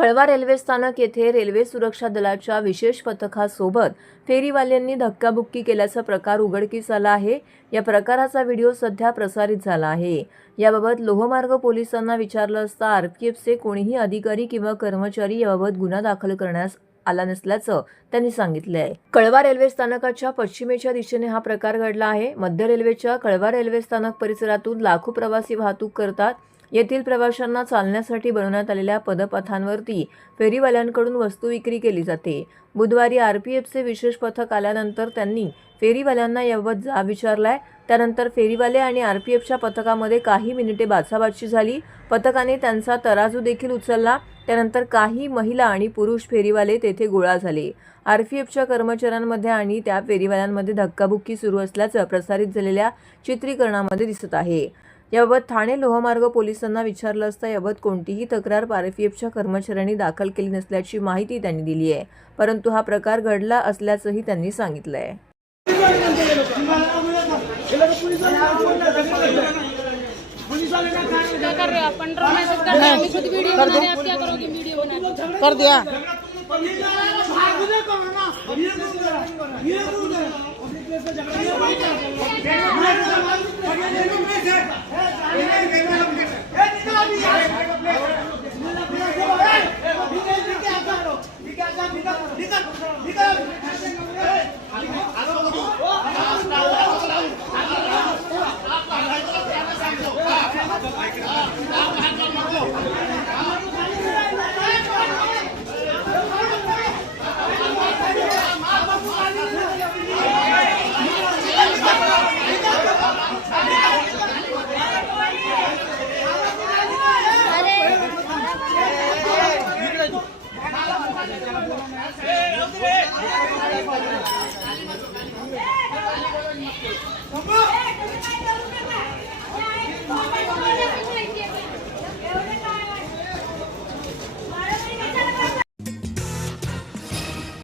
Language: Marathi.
कळवा रेल्वे स्थानक येथे रेल्वे सुरक्षा दलाच्या विशेष पथकासोबत फेरीवाल्यांनी धक्काबुक्की केल्याचा प्रकार उघडकीस आला आहे। या प्रकाराचा व्हिडिओ सध्या प्रसारित झाला आहे। याबाबत लोहमार्ग पोलिसांना विचारलं असता आरपीएफचे कोणीही अधिकारी किंवा कर्मचारी याबाबत गुन्हा दाखल करण्यास आला नसल्याचं त्यांनी सांगितलंय। कळवा रेल्वे स्थानकाच्या पश्चिमेच्या दिशेने हा प्रकार घडला आहे। मध्य रेल्वेच्या कळवा रेल्वे स्थानक परिसरातून लाखो प्रवासी वाहतूक करतात। येथील प्रवाशांना चालण्यासाठी बनवण्यात आलेल्या पदपथांवरती फेरीवाल्यांकडून वस्तू विक्री केली जाते। बुधवारी आरपीएफचे विशेष पथक आल्यानंतर त्यांनी फेरीवाल्यांना याबाबत जाब विचारलाय। त्यानंतर फेरीवाले आणि आरपीएफच्या पथकामध्ये काही मिनिटे बाचाबाची झाली। पथकाने त्यांचा तराजू देखील उचलला। त्यानंतर काही महिला आणि पुरुष फेरीवाले तेथे गोळा झाले। आरपीएफच्या कर्मचाऱ्यांमध्ये आणि त्या फेरीवाल्यांमध्ये धक्काबुक्की सुरू असल्याचं प्रसारित झालेल्या चित्रीकरणामध्ये दिसत आहे। याबाबत ठाणे लोहमार्ग पोलिसांना विचारलं असता याबाबत कोणतीही तक्रार आरपीएफच्या कर्मचाऱ्यांनी दाखल केली नसल्याची माहिती त्यांनी दिली आहे। परंतु हा प्रकार घडला असल्याचंही त्यांनी सांगितलंय। कर दिया